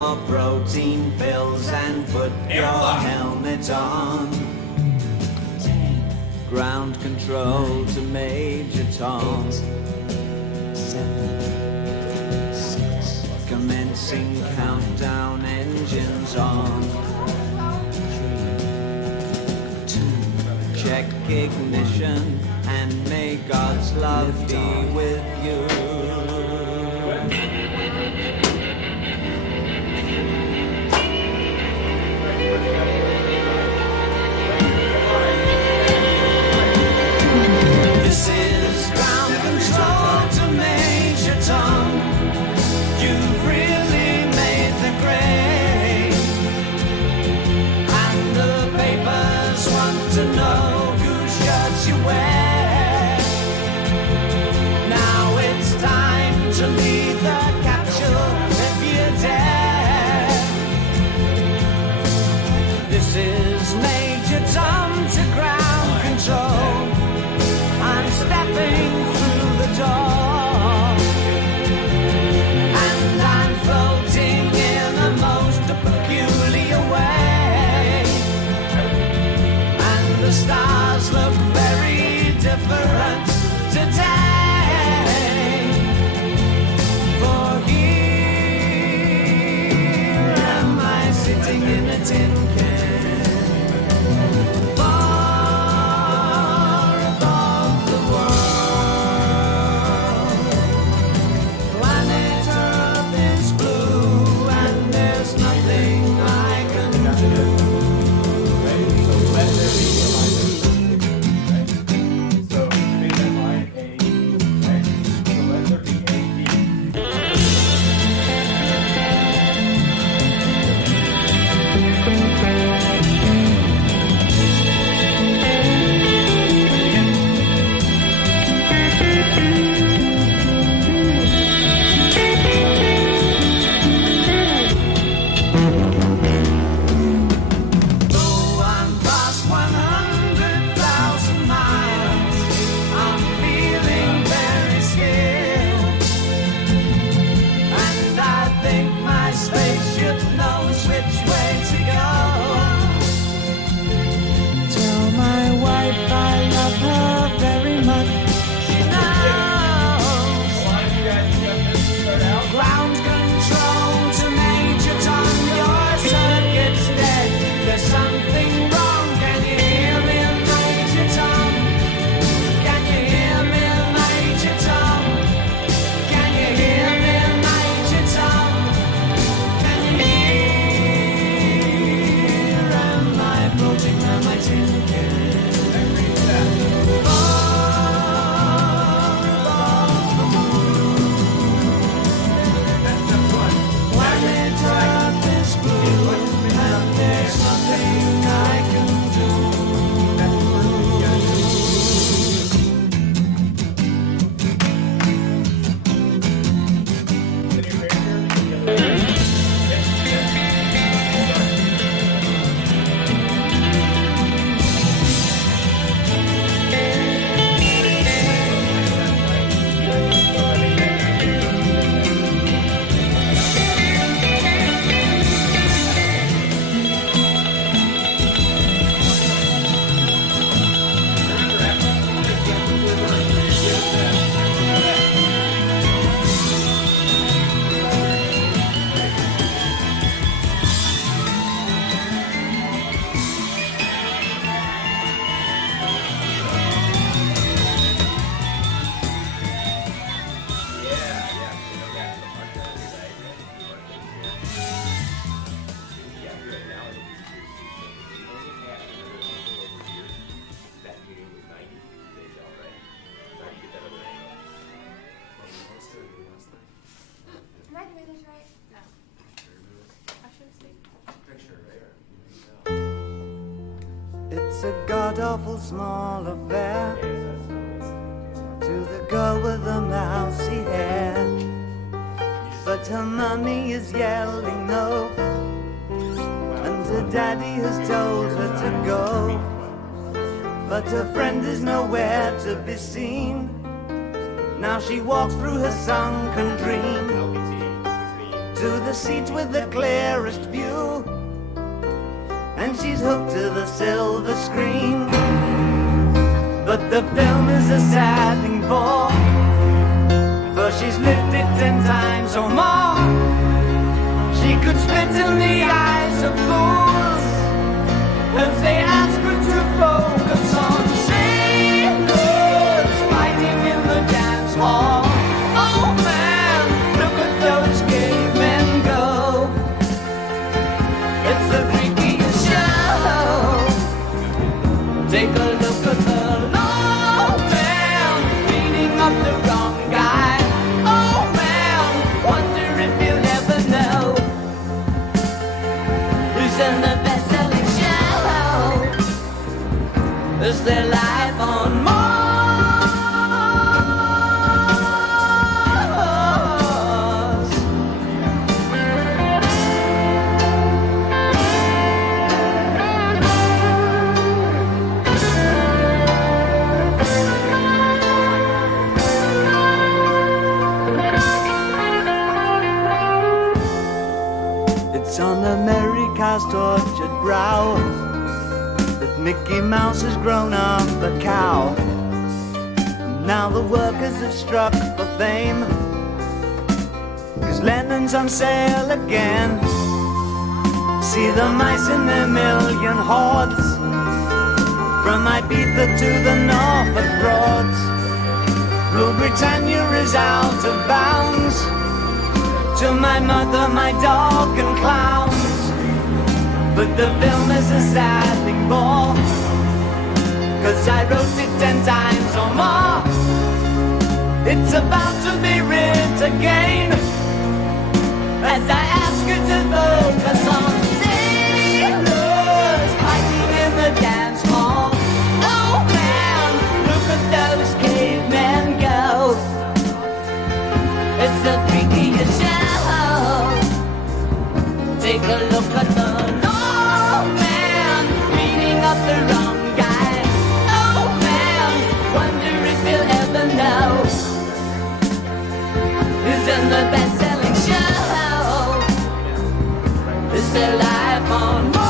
Protein pills and put your helmet on. Ground control to Major Tom. 7, 6. Commencing countdown, engines on. 3, 2. Check ignition and may God's love be with you. This is ground control to Major Tom. You've really made the grade, and the papers want to know whose shirts you wear. Now it's time to leave the capsule if you dare. This is Major Tom to ground control. I'm stepping through the door, and I'm floating in a most peculiar way, and the stars look very different today, for here am I sitting in a tin can. It's a god-awful small affair to the girl with the mousy hair, but her mummy is yelling no, and her daddy has told her to go, but her friend is nowhere to be seen. Now she walks through her sunken dream to the seats with the clearest view, and she's hooked to the silver screen. But the film is a sad thing for she's lived it 10 times or more. She could spit in the eyes of fools if they ask her to focus on sailors fighting in the dance hall. Oh man, look at those cavemen go. It's the freakiest show. Take a look at the low man beating up the wrong guy. Oh man, wonder if you'll ever know who's in the best-selling show. Is their life on Mars? It's on America's tortured brow that Mickey Mouse has grown up a cow. And now the workers have struck for fame, 'cause Lennon's on sale again. See the mice in their million hordes, from Ibiza to the Norfolk Broads. Rule Britannia is out of bounds, to my mother, my dog and clowns. But the film is a sad thing more, 'cause I wrote it 10 times or more. It's about to be writ again, as I ask you to focus on sailors fighting in the dance hall. Oh man, look at those cavemen go. It's the freakiest show. Take a look at the low man beating up the wrong guy. Oh man, wonder if you'll ever know who's in the best-selling show. Is their life on Mars?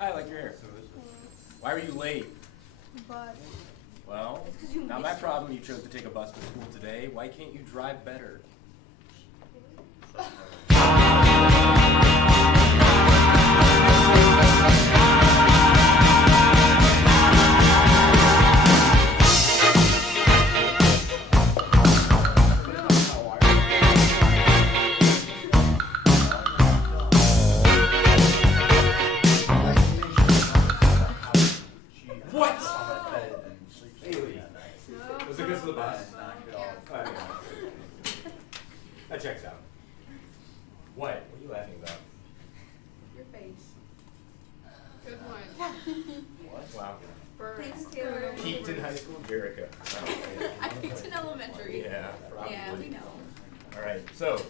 I like your hair. Why were you late? But Well, not my problem you chose to take a bus to school today. Why can't you drive better? That checks out. What? What are you laughing about? your face. Good one. What? Wow. Thanks, Taylor. Peaked in high school, Jerica. Oh, I peaked in elementary. yeah, probably. Yeah, we know. All right, so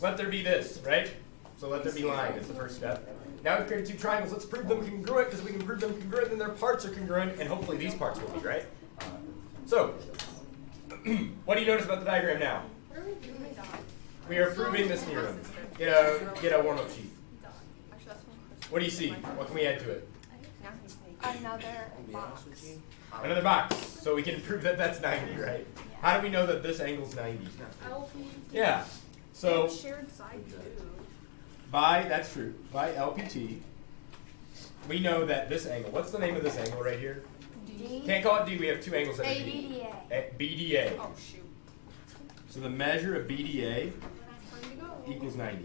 let there be this, right? So let there be line is the first step. Now we've created two triangles. Let's prove them congruent, because if we can prove them congruent, then their parts are congruent, and hopefully these parts will be, right? So, what do you notice about the diagram now? What are we doing? We are proving this theorem. Get a warm-up sheet. What do you see? What can we add to it? Another box. Another box. So we can prove that that's 90, right? How do we know that this angle's 90? LP. Yeah. So Shared side too. that's true. By LPT, we know that this angle, what's the name of this angle right here? D. Can't call it D, we have two angles that are D. ABDA. BDA. Oh shoot. So the measure of BDA equals 90.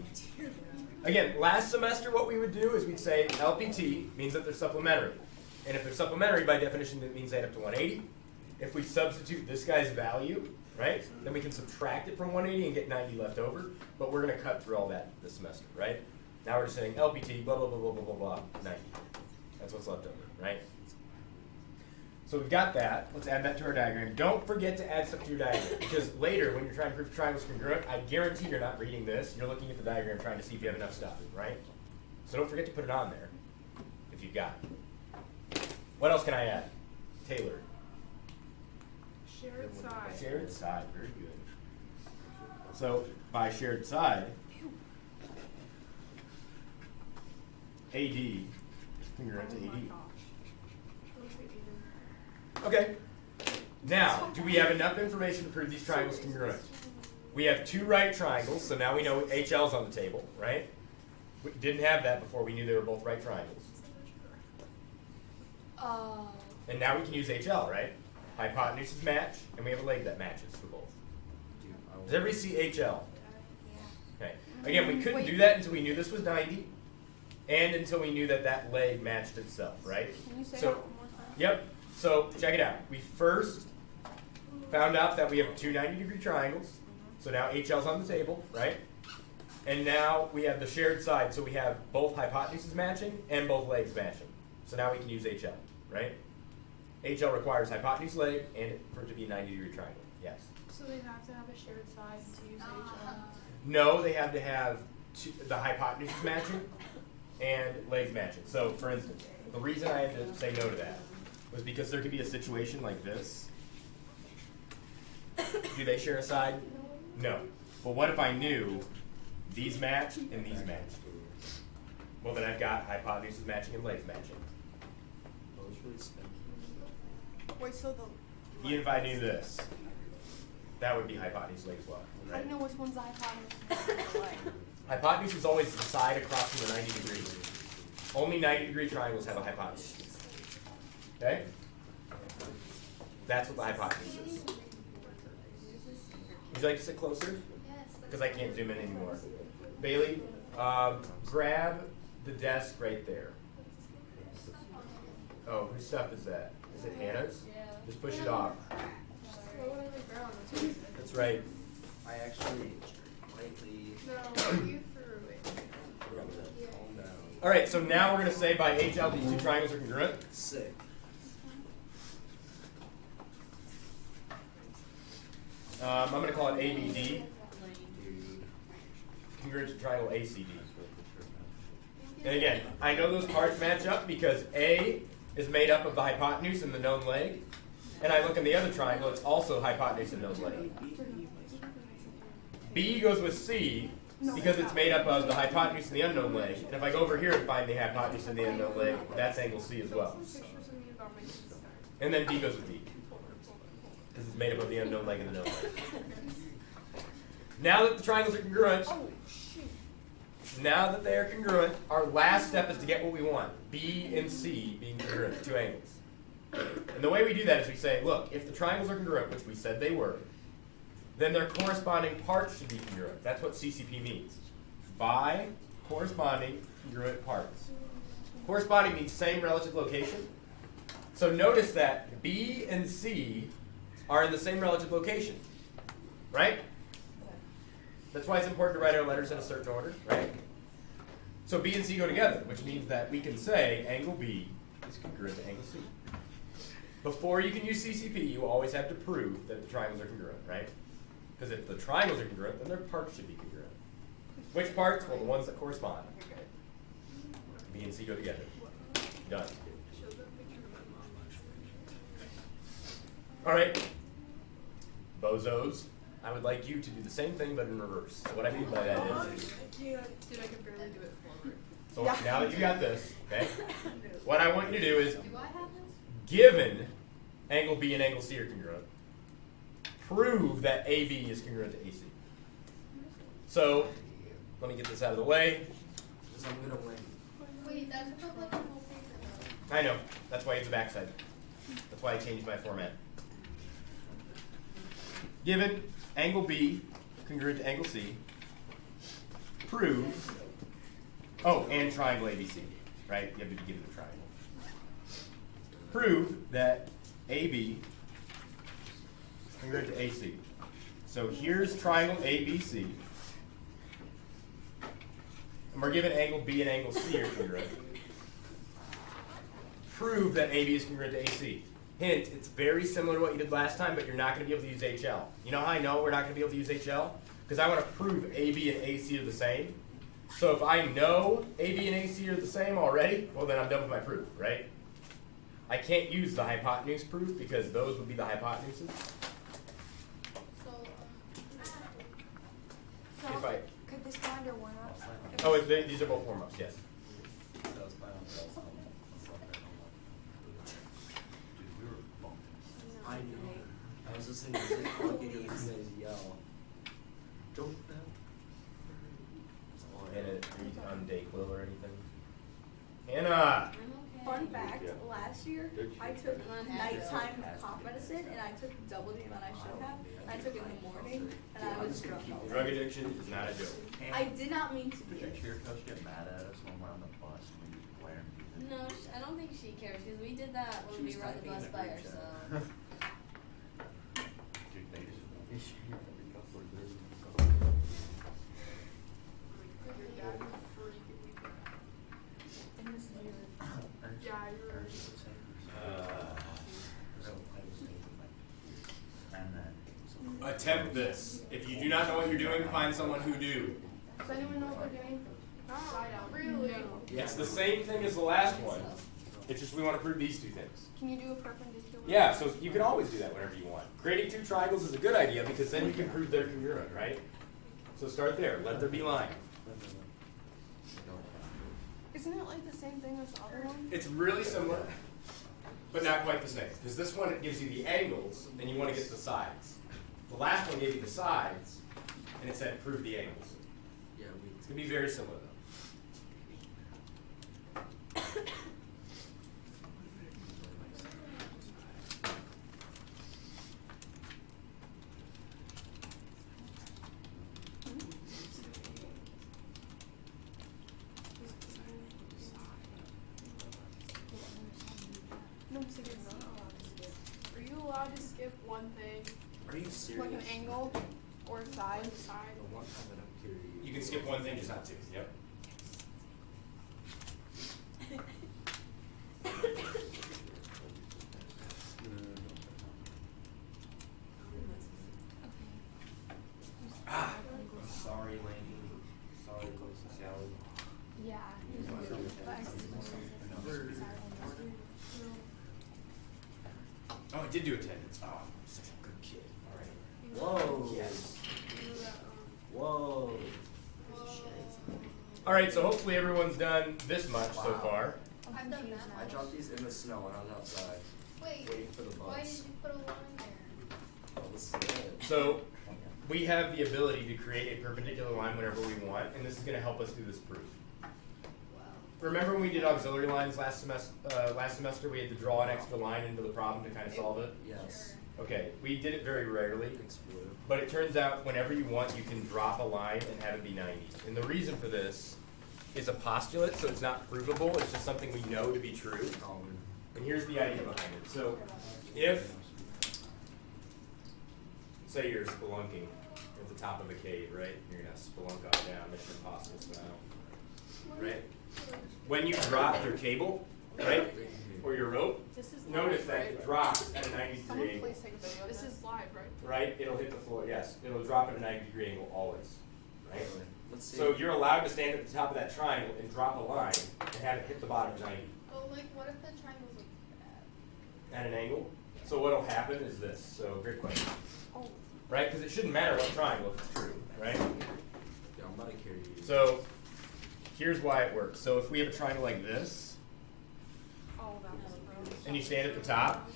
Again, last semester what we would do is we'd say LPT means that they're supplementary. And if they're supplementary, by definition, that means they add up to 180. If we substitute this guy's value, right, then we can subtract it from 180 and get 90 left over. But we're going to cut through all that this semester, right? Now we're just saying LPT, blah, blah, blah, blah, blah, blah, blah, 90. That's what's left over, right? So we've got that. Let's add that to our diagram. Don't forget to add stuff to your diagram, because later when you're trying to prove triangles congruent, I guarantee you're not reading this. You're looking at the diagram trying to see if you have enough stuff, right? So don't forget to put it on there if you've got it. What else can I add? Taylor. Shared side. Shared side, very good. So by shared side, AD is congruent to AD. Okay. Now, do we have enough information to prove these triangles congruent? We have two right triangles, so now we know HL's on the table, right? We didn't have that before we knew they were both right triangles. And now we can use HL, right? Hypotenuses match, and we have a leg that matches for both. Does everybody see HL? Okay. Again, we couldn't do that until we knew this was 90, and until we knew that that leg matched itself, right? Can you say So, that one more time? yep. So check it out. We first found out that we have two 90-degree triangles. So now HL's on the table, right? And now we have the shared side. So we have both hypotenuses matching and both legs matching. So now we can use HL, right? HL requires hypotenuse leg and for it to be a 90-degree triangle. Yes. So they have to have a shared side to use HL? No, they have to have the hypotenuses matching and legs matching. So for instance, the reason I had to say no to that was because there could be a situation like this. Do they share a side? No. But what if I knew these match and these match? Well, then I've got hypotenuses matching and legs matching. Wait, so Even if I knew this, that would be hypotenuse legs well. how do you know which one's the hypotenuse? Hypotenuse is always the side across from the 90 degrees. Only 90-degree triangles have a hypotenuse. Okay? That's what the hypotenuse is. Would you like to sit closer? Because I can't zoom in anymore. Bailey, grab the desk right there. Oh, whose stuff is that? Is it Hannah's? Just push it off. That's right. I actually lightly No, you threw it. calmed down. All right, so now we're going to say by HL these two triangles are congruent. Sick. I'm going to call it ABD, congruent to triangle ACD. And again, I know those parts match up because A is made up of the hypotenuse and the known leg. And I look in the other triangle, it's also hypotenuse and known leg. B goes with C because it's made up of the hypotenuse and the unknown leg. And if I go over here and find the hypotenuse and the unknown leg, that's angle C as well. And then D goes with D because it's made up of the unknown leg and the known leg. Now that the triangles are congruent, now that they are congruent, our last step is to get what we want. B and C being congruent, two angles. And the way we do that is we say, look, if the triangles are congruent, which we said they were, then their corresponding parts should be congruent. That's what CCP means. By corresponding congruent parts. Corresponding means same relative location. So notice that B and C are in the same relative location, right? That's why it's important to write our letters in a certain order, right? So B and C go together, which means that we can say angle B is congruent to angle C. Before you can use CCP, you always have to prove that the triangles are congruent, right? Because if the triangles are congruent, then their parts should be congruent. Which parts? Well, the ones that correspond. B and C go together. Done. All right. Bozos, I would like you to do the same thing, but in reverse. So what I mean by that is, Dude, I can barely do it forward. so now that you got this, okay, what I want you to do is, Do I have this? given angle B and angle C are congruent, prove that AB is congruent to AC. So, let me get this out of the way. Because I'm gonna win. Wait, that took like a whole paper. I know, that's why it's the backside. That's why I changed my format. Given angle B congruent to angle C, prove, oh, and triangle ABC, right? You have to be given a triangle. Prove that AB is congruent to AC. So here's triangle ABC. And we're given angle B and angle C are congruent. Prove that AB is congruent to AC. Hint, it's very similar to what you did last time, but you're not going to be able to use HL. You know how I know we're not going to be able to use HL? Because I want to prove AB and AC are the same. So if I know AB and AC are the same already, well then I'm done with my proof, right? I can't use the hypotenuse proof because those would be the hypotenuses. So, So, If I, could this go under warm-ups? oh, these are both warm-ups, yes. I know. I was listening to music, all I could hear was saying yell. Don't bell. That's all I And heard. are you on Dayquil or anything? Hannah! Fun fact, last year I took nighttime cough medicine and I took double the amount I should have. And I took it in the morning and I was drunk all Drug day. addiction is not a joke. I did not mean to Did be. your cheer coach get mad at us when we're on the bus and we blare music? No, I don't think she cares because we did that when we She was rode the typing bus in a by group chat. ourselves. Dude, they just every couple of days. your dad would freak if we did that. In this year. Yeah, you're right. And then. Attempt this. If you do not know what you're doing, find someone who do. Does anyone know what they're doing? I don't. Really? It's the same thing as the last one. It's just we want to prove these two things. Can you do a perpendicular? Yeah, so you can always do that whenever you want. Creating two triangles is a good idea because then you can prove they're congruent, right? So start there. Let there be line. Isn't it like the same thing as the other one? It's really similar, but not quite the same. Because this one, it gives you the angles, and you want to get the sides. The last one gave you the sides, and it said prove the angles. Yeah, It's going to be very similar, though. No, I'm serious. Are you allowed to skip one thing, Are you serious? like an angle or side? The one time that I'm curious. You can skip one thing, just not two. Yep. I'm sorry, Laney. Sorry, Sally. Yeah. Oh, I did do attendance. Oh, I'm such a good kid. All right. Whoa. Yes. Whoa. All right, so hopefully everyone's done this much so Wow. far. I've done that I much. dropped these in the snow when I was outside, Wait, waiting for the why did bus. you put a line there? Oh, this is good. So we have the ability to create a perpendicular line whenever we want, and this is going to help us do this proof. Remember when we did auxiliary lines last semester? We had to draw an extra line into the problem to kind of solve it. Yes. Okay, we did it very rarely, Thanks, Blue. but it turns out whenever you want, you can drop a line and have it be 90. And the reason for this is a postulate, so it's not provable. It's just something we know to be true. And here's the idea behind it. So if, say you're spelunking at the top of a cave, right? You're going to spelunk up down, Mission Impossible style, right? When you drop your cable, right, or your rope, This is notice live, that right? it drops at a 90 Someone degree angle, please take a video. This is live, right? right? It'll hit the floor, yes. It'll drop at a 90 degree angle always, right? Let's see. So you're allowed to stand at the top of that triangle and drop a line and have it hit the bottom of 90 Oh, like what if the triangle's like that? at an angle. So what'll happen is this. So great question, Oh. right? Because it shouldn't matter what triangle if it's true, right? Yeah, I'm about to carry you. So here's why it works. So if we have a triangle like this, Oh, that was gross. and you stand at the top,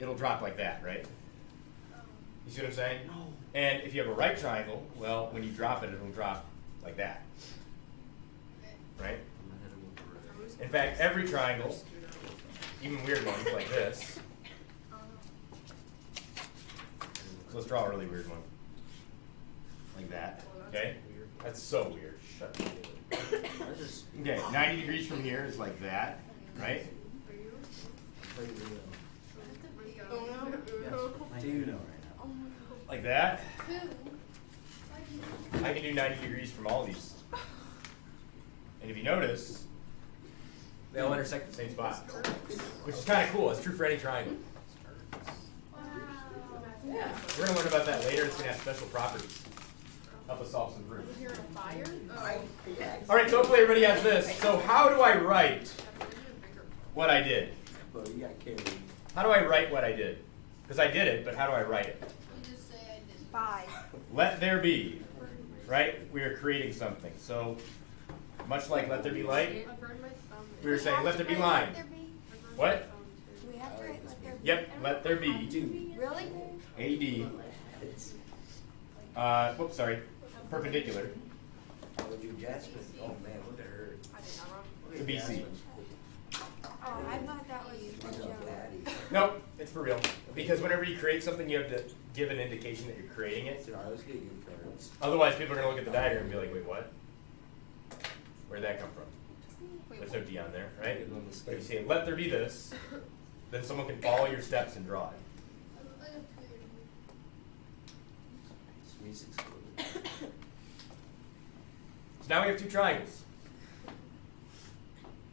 it'll drop like that, right? You see what I'm saying? No. And if you have a right triangle, well, when you drop it, it'll drop like that, right? I'm gonna hit him with the red. In fact, every triangle, even weird ones like this. So let's draw a really weird one. Like that, okay? That's so weird. Shut up. I just Okay, 90 degrees from here is like that, right? played Uno. Do you know right now? Like that. I can do 90 degrees from all these. And if you notice, they all intersect the same spot, which is kind of cool. It's true for any triangle. We're going to learn about that later. It's going to have special properties. Help us solve some proofs. Here a fire? All right, so hopefully everybody has this. So how do I write what I did? But you got carried. How do I write what I did? Because I did it, but how do I write it? You just say I did. Bye. Let there be, right? We are creating something. So much like let there be light, I burned my thumb. we were saying let there be line. What? Do we have to write let there be? Yep, let there be Really? AD, whoops, sorry, perpendicular How would you Jasmine? Oh man, look at her. to BC. Oh, I thought that was a joke. Nope, it's for real. Because whenever you create something, you have to give an indication that you're creating it. So I always get you cards. Otherwise, people are going to look at the diagram and be like, wait, what? Where'd that come from? There's no D on there, right? But if you say, let there be this, then someone can follow your steps and draw it. Sweet 6. So now we have two triangles.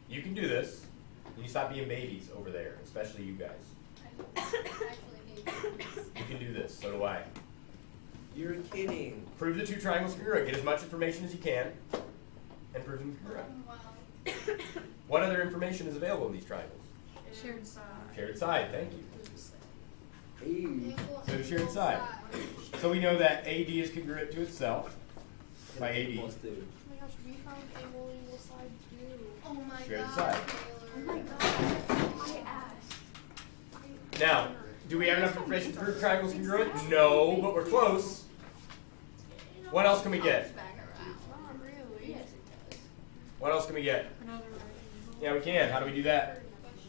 You can do this, and you stop being babies over there, especially you guys. You can do this, so do I. You're kidding. Prove the two triangles congruent. Get as much information as you can, and prove them congruent. What other information is available in these triangles? Shared side. Shared side, thank you. Hey. So shared side. So we know that AD is congruent to itself by AD. Plus 2. Oh my gosh, we found angle side too. Oh my Shared god. side. Oh my god. I asked. Now, do we have enough information to prove triangles congruent? No, but we're close. What else can we get? Back around. Not really. Yes, it does. What else can we get? Another right angle. Yeah, we can. How do we do that?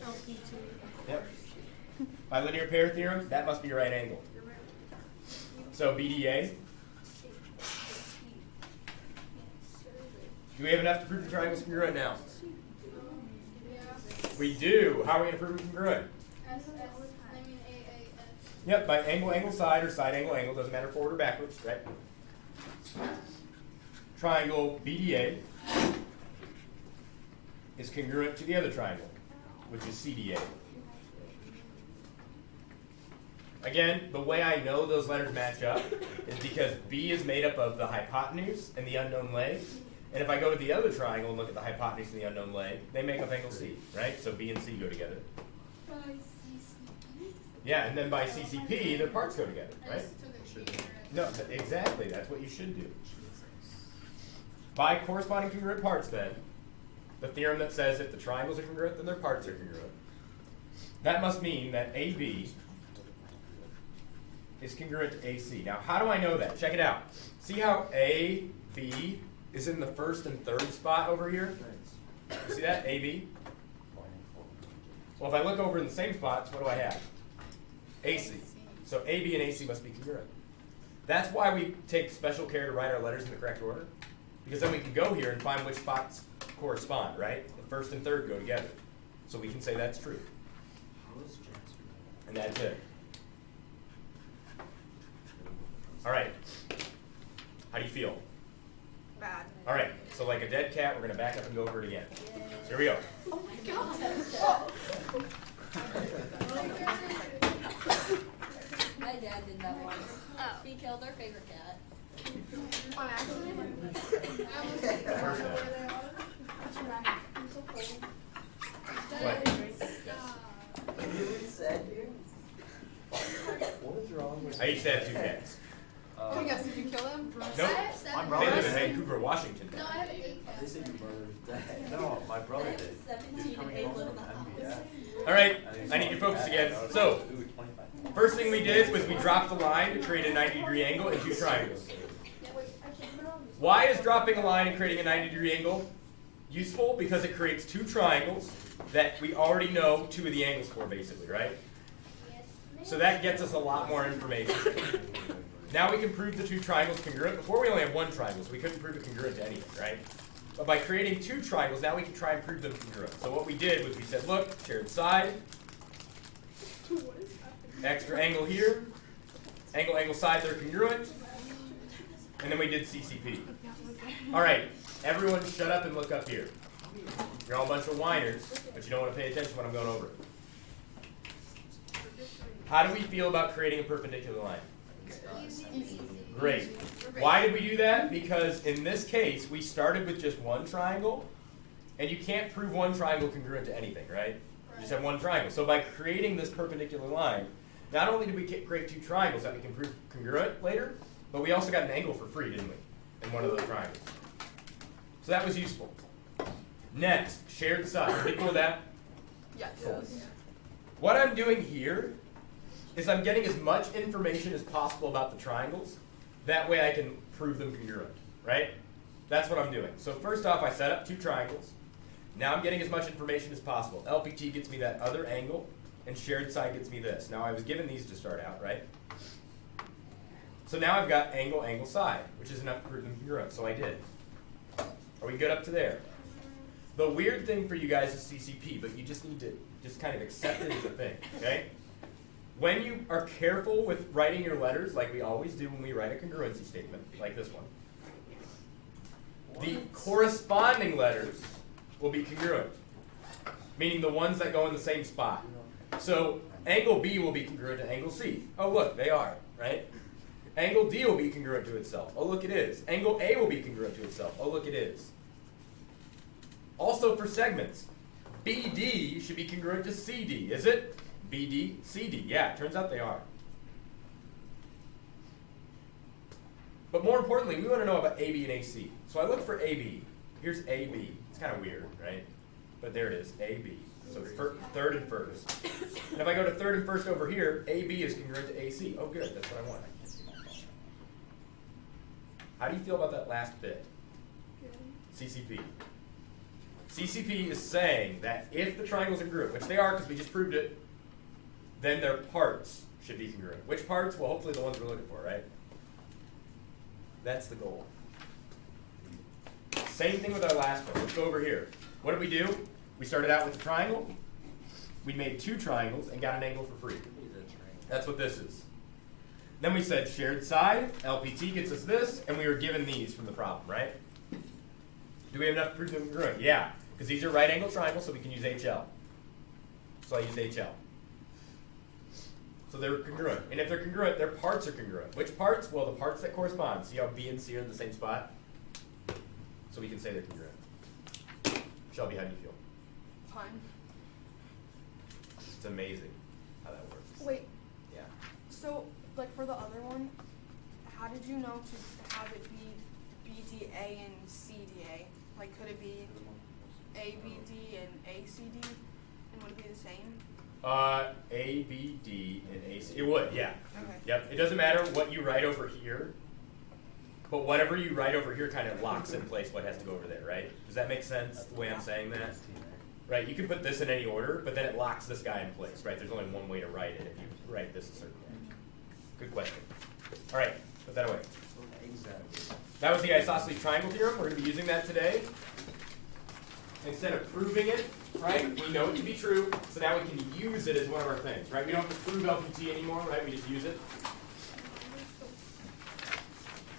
LP2. Yep. By linear pair theorem, that must be a right angle. So BDA. Do we have enough to prove the triangles congruent now? We do. How are we going to prove them congruent? Yep, by angle, angle, side, or side, angle, angle. Doesn't matter forward or backwards, right? Triangle BDA is congruent to the other triangle, which is CDA. Again, the way I know those letters match up is because B is made up of the hypotenuse and the unknown leg. And if I go to the other triangle and look at the hypotenuse and the unknown leg, they make up angle C, right? So B and C go together. Yeah, and then by CCP, their parts go together, right? No, exactly. That's what you should do. By corresponding congruent parts, then, the theorem that says if the triangles are congruent, then their parts are congruent. That must mean that AB is congruent to AC. Now, how do I know that? Check it out. See how AB is in the first and third spot over here? You see that? AB? Well, if I look over in the same spots, what do I have? AC. So AB and AC must be congruent. That's why we take special care to write our letters in the correct order. Because then we can go here and find which spots correspond, right? The first and third go together. So we can say that's true. And that's it. All right. How do you feel? Bad. All right. So like a dead cat, we're going to back up and go over it again. So here we go. Oh my god. My dad did that once. He killed our favorite cat. On accident? First one. What? Really sad, dude. What is wrong with I used to have two cats. Oh yes, did you kill them? Nope. I have seven They live in cats. Vancouver, Washington. No, I have 8 They cats. said your brother's dead. No, my I brother have did. 17 and they live in the house. All right. I need you to focus again. So, first thing we did was we dropped the line to create a 90-degree angle and two triangles. Why is dropping a line and creating a 90-degree angle useful? Because it creates two triangles that we already know two of the angles for, basically, right? So that gets us a lot more information. Now we can prove the two triangles congruent. Before we only had one triangle, so we couldn't prove it congruent to anything, right? But by creating two triangles, now we can try and prove them congruent. So what we did was we said, look, shared side, extra angle here, angle, side, they're congruent. And then we did CCP. All right, everyone shut up and look up here. You're all a bunch of whiners, but you don't want to pay attention when I'm going over it. How do we feel about creating a perpendicular line? Great. Why did we do that? Because in this case, we started with just one triangle, and you can't prove one triangle congruent to anything, right? You just have one triangle. So by creating this perpendicular line, not only did we create two triangles that we can prove congruent later, but we also got an angle for free, didn't we, in one of those triangles. So that was useful. Next, shared side. Are you cool with that? Yes. Cool. What I'm doing here is I'm getting as much information as possible about the triangles. That way I can prove them congruent, right? That's what I'm doing. So first off, I set up two triangles. Now I'm getting as much information as possible. LPT gets me that other angle, and shared side gets me this. Now I was given these to start out, right? So now I've got angle, side, which is enough to prove them congruent, so I did. Are we good up to there? The weird thing for you guys is CCP, but you just need to just kind of accept it as a thing, okay? When you are careful with writing your letters, like we always do when we write a congruency statement, like this one, the corresponding letters will be congruent, meaning the ones that go in the same spot. So angle B will be congruent to angle C. Oh, look, they are, right? Angle D will be congruent to itself. Oh, look, it is. Angle A will be congruent to itself. Oh, look, it is. Also for segments, BD should be congruent to CD, is it? BD, CD, yeah, it turns out they are. But more importantly, we want to know about AB and AC. So I look for AB. Here's AB. It's kind of weird, right? But there it is, AB. So third and first. And if I go to third and first over here, AB is congruent to AC. Oh, good, that's what I want. How do you feel about that last bit? CCP. CCP is saying that if the triangles are congruent, which they are because we just proved it, then their parts should be congruent. Which parts? Well, hopefully the ones we're looking for, right? That's the goal. Same thing with our last one. Let's go over here. What did we do? We started out with a triangle. We made two triangles and got an angle for free. That's what this is. Then we said shared side, LPT gets us this, and we were given these from the problem, right? Do we have enough to prove them congruent? Yeah, because these are right angle triangles, so we can use HL. So I use HL. So they're congruent. And if they're congruent, their parts are congruent. Which parts? Well, the parts that correspond. See how B and C are in the same spot? So we can say they're congruent. Shelby, how do you feel? Fine. It's amazing how that works. Wait, Yeah. so, like for the other one, how did you know to have it be BDA and CDA? Like, could it be ABD and ACD? And would it be the same? ABD and AC. It would, yeah. Okay. Yep. It doesn't matter what you write over here, but whatever you write over here kind of locks in place what has to go over there, right? Does that make sense, the way I'm saying that? Right, you can put this in any order, but then it locks this guy in place, right? There's only one way to write it if you write this a certain way. Good question. All right, put that away. Exactly. That was the isosceles triangle theorem. We're going to be using that today. Instead of proving it, right, we know it to be true, so now we can use it as one of our things, right? We don't have to prove LPT anymore, right? We just use it.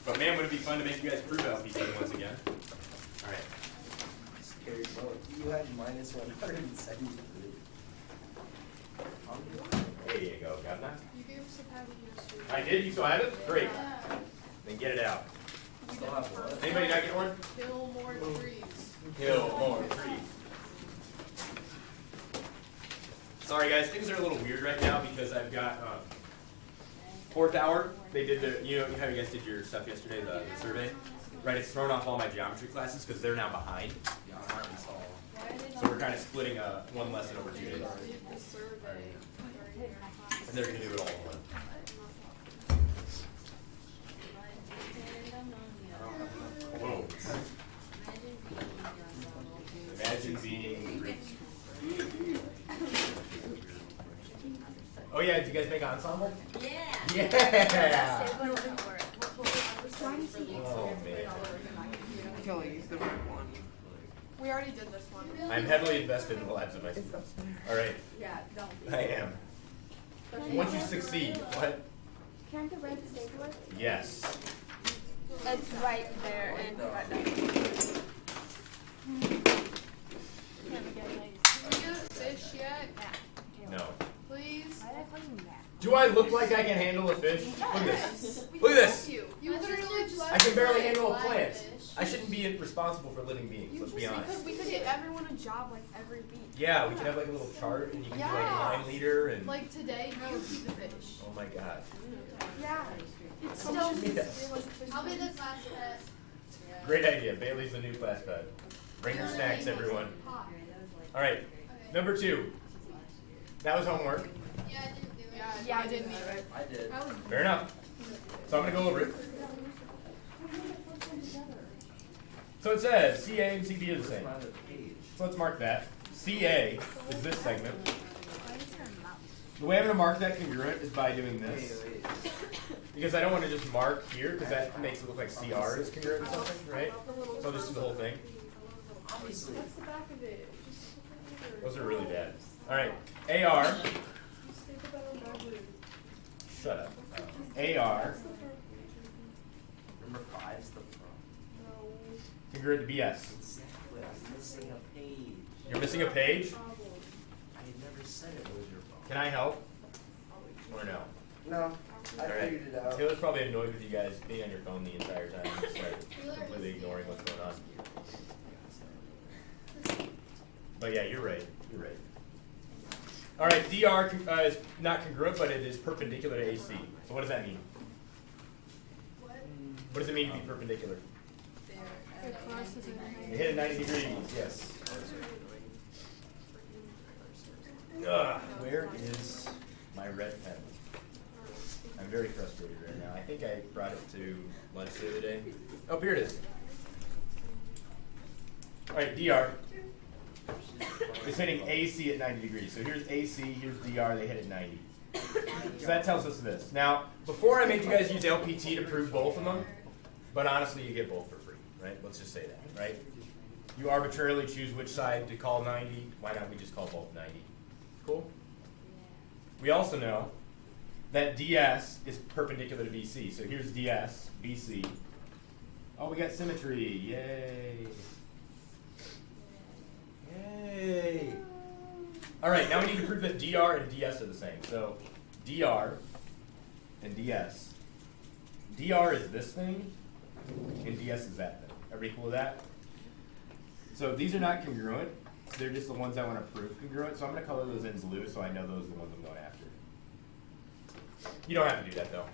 But man, would it be fun to make you guys prove LPT once again. All right. Scary boat. You had minus 173. There you go, got that? You gave us a pattern yesterday. I did? You still have it? Great. Then get it out. Still have what? Anybody not get one? Kill more trees. Kill more trees. Sorry guys, things are a little weird right now because I've got fourth hour. They did the, you know how you guys did your stuff yesterday, the survey? Right, it's thrown off all my geometry classes because they're now behind. Yeah, I already saw. So we're kind of splitting one lesson over 2 days. Did the survey. And they're going to do it all in one. Whoa. Imagine being Greek. Oh yeah, did you guys make ensemble? Yeah. Yeah! Say what Oh man. Kelly, use the red one. We already did this one. I'm heavily invested in the lives of my students. All right. Yeah, don't be. I am. Once you succeed, what? Can't the red stapler? Yes. It's right there and right there. Can we get a fish yet? No. Please? Do I look like I can handle a fish? Look at this. Look at this. You literally just. I can barely handle a plant. I shouldn't be responsible for living beings, let's be honest. We could get everyone a job like every week. Yeah, we could have like a little chart and you can be like a Yeah. line leader and Like today, you feed the fish. oh my god. Yeah. It's still- still. I'll be the class pet. Great idea. Bailey's the new class pet. Bring your snacks, everyone. Alright. Number 2. That was homework. Yeah, I didn't do it. Yeah, I didn't either. I did. Fair enough. So I'm gonna go over it. So it says CA and CD are the same. So let's mark that. CA is this segment. The way I'm going to mark that congruent is by doing this. Because I don't want to just mark here because that makes it look like CR is congruent or something, right? So I'll just do the whole thing. That's the back of it. Those are really bad. Alright, AR. Shut up. AR. Number 5's the front. Congruent to BS. Exactly. I'm missing a page. You're missing a page? I never said it was your fault. Can I help? Or no? No, I Alright. figured it out. Taylor's probably annoyed with you guys being on your phone the entire time. Just like completely ignoring what's going on. But yeah, you're right. You're right. Alright, DR is not congruent, but it is perpendicular to AC. So what does that mean? What does it mean to be perpendicular? You hit it 90 degrees, yes. Ugh, where is my red pen? I'm very frustrated right now. I think I brought it to lunch the other day. Oh, here it is. Alright, DR is hitting AC at 90 degrees. So here's AC, here's DR, they hit at 90. So that tells us this. Now, before I made you guys use LPT to prove both of them, but honestly you get both for free, right? Let's just say that, right? You arbitrarily choose which side to call 90. Why not we just call both 90? Cool? We also know that DS is perpendicular to BC. So here's DS, BC. Oh, we got symmetry. Yay. Yay. All right, now we need to prove that DR and DS are the same. So DR and DS. DR is this thing, and DS is that thing. Everybody cool with that? So these are not congruent. They're just the ones I want to prove congruent. So I'm going to color those ends blue so I know those are the ones I'm going after. You don't have to do that though.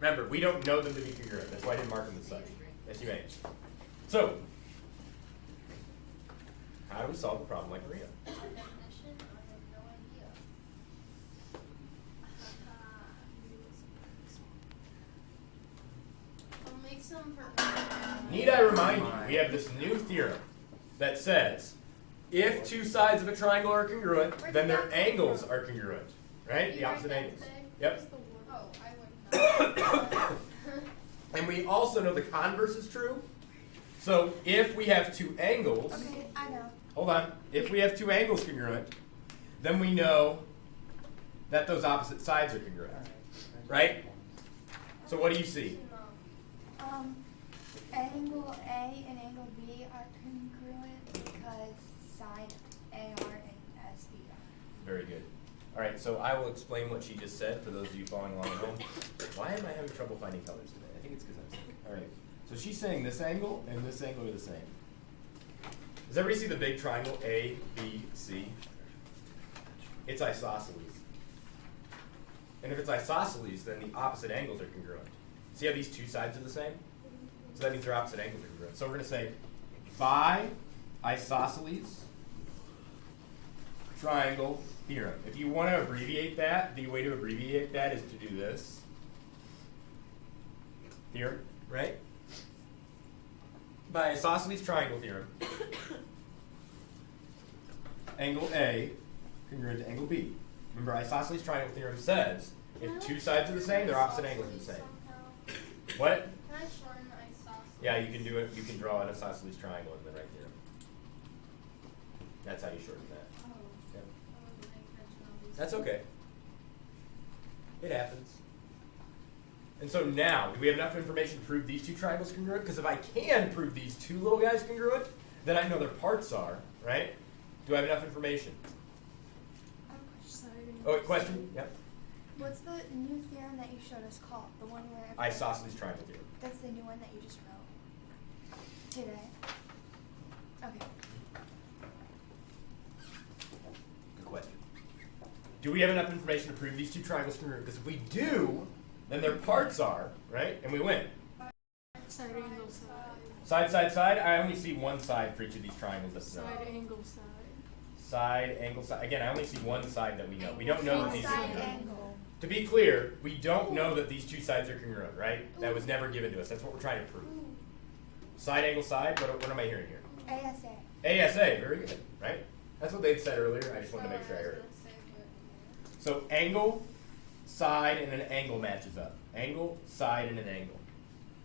Remember, we don't know them to be congruent. That's why I didn't mark them as such. Yes, you may. So, how do we solve the problem like Maria? Definition? I have no idea. I'll make some perpendicular. Need I remind you, we have this new theorem that says if two sides of a triangle are congruent, then their angles are congruent. Right? The opposite angles. Yep. Oh, I wouldn't know. And we also know the converse is true. So if we have two angles, Okay, I know. hold on, if we have two angles congruent, then we know that those opposite sides are congruent. Right? So what do you see? Angle A and angle B are congruent because side AR and SB are. Very good. All right, so I will explain what she just said for those of you following along at home. Why am I having trouble finding colors today? I think it's because I'm sick. All right, so she's saying this angle and this angle are the same. Does everybody see the big triangle A, B, C? It's isosceles. And if it's isosceles, then the opposite angles are congruent. See how these two sides are the same? So that means their opposite angles are congruent. So we're going to say by isosceles triangle theorem. If you want to abbreviate that, the way to abbreviate that is to do this. Theorem, right? By isosceles triangle theorem, angle A congruent to angle B. Remember, isosceles triangle theorem says if two sides are the same, their opposite angles are the same. What? Can I shorten Yeah, you can do it. You can draw an isosceles triangle and then right there. That's how you shorten that. Yeah. That's okay. It happens. And so now, do we have enough information to prove these two triangles congruent? Because if I can prove these two little guys congruent, then I know their parts are, right? Do I have enough information? Oh, wait, question? Yep. What's the new theorem that you showed us called? The one where Isosceles triangle theorem. that's the new one that you just wrote today. Okay. Good question. Do we have enough information to prove these two triangles congruent? Because if we do, then their parts are, right? And we win. Side angle side. Side, side, side. I only see one side for each of these triangles. That's Side angle side. Side, angle, side. Again, I only see one side that we know. We don't know that these are Side congruent. angle. To be clear, we don't know that these two sides are congruent, right? That was never given to us. That's what we're trying to prove. Side, angle, side. What am I hearing here? ASA. ASA. Very good, right? That's what they'd said earlier. I just wanted to make sure I heard it. So angle, side, and an angle matches up. Angle, side, and an angle.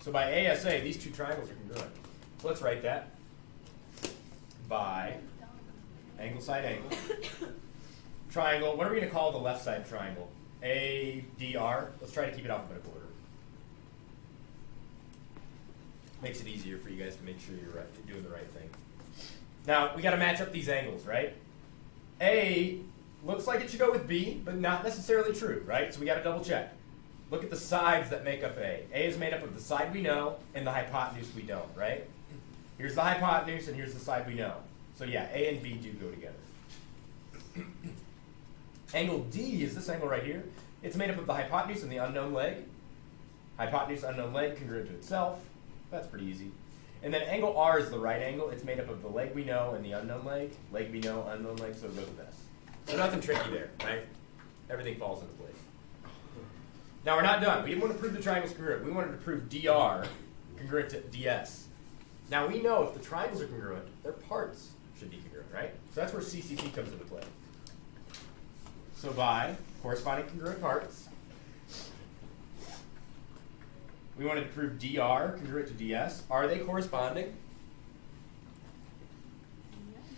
So by ASA, these two triangles are congruent. So let's write that. By angle, side, angle. Triangle, what are we going to call the left side triangle? ADR. Let's try to keep it alphabetical order. Makes it easier for you guys to make sure you're doing the right thing. Now, we got to match up these angles, right? A looks like it should go with B, but not necessarily true, right? So we got to double check. Look at the sides that make up A. A is made up of the side we know and the hypotenuse we don't, right? Here's the hypotenuse and here's the side we know. So yeah, A and B do go together. Angle D is this angle right here. It's made up of the hypotenuse and the unknown leg. Hypotenuse, unknown leg, congruent to itself. That's pretty easy. And then angle R is the right angle. It's made up of the leg we know and the unknown leg. Leg we know, unknown leg, so it goes with S. So nothing tricky there, right? Everything falls into place. Now we're not done. We didn't want to prove the triangles congruent. We wanted to prove DR congruent to DS. Now we know if the triangles are congruent, their parts should be congruent, right? So that's where CCT comes into play. So by corresponding congruent parts, we wanted to prove DR congruent to DS. Are they corresponding?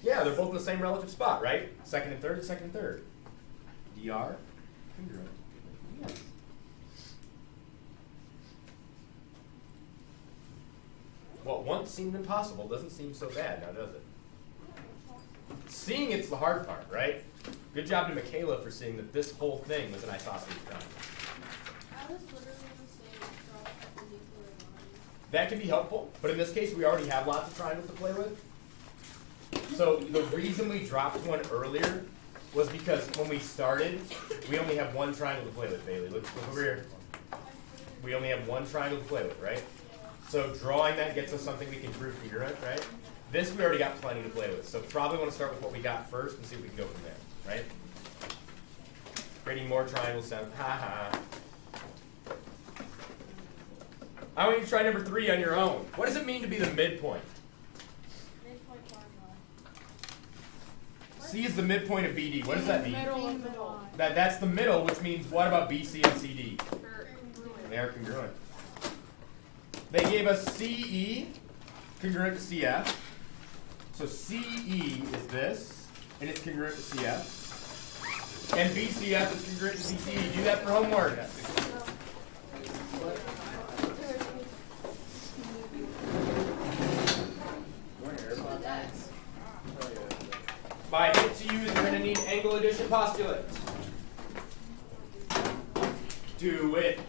Yeah, they're both in the same relative spot, right? Second and third, second and third. DR congruent to DS. What once seemed impossible doesn't seem so bad now, does it? Seeing it's the hard part, right? Good job to Michaela for seeing that this whole thing was an isosceles triangle. I was literally going to say draw a perpendicular line. That can be helpful, but in this case we already have lots of triangles to play with. So the reason we dropped one earlier was because when we started, we only have one triangle to play with, Bailey. Look over here. We only have one triangle to play with, right? So drawing that gets us something we can prove congruent, right? This we already got plenty to play with. So probably want to start with what we got first and see if we can go from there, right? Creating more triangles sound, ha. I want you to try number 3 on your own. What does it mean to be the midpoint? Midpoint formula. C is the midpoint of BD. What does that mean? Middle of the line. That's the middle, which means what about BC and CD? Or congruent. They are congruent. They gave us CE, congruent to CF. So CE is this, and it's congruent to CF. And BCF is congruent to BCE. Do that for homework. By hit to use, you're going to need angle addition postulate. Do it.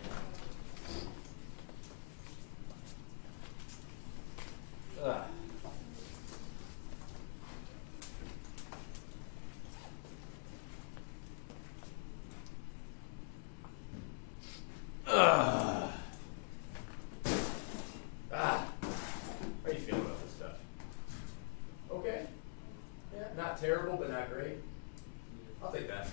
Ugh. Ugh. How are you feeling about this stuff? Okay. Yeah, not terrible, but not great. I'll take that.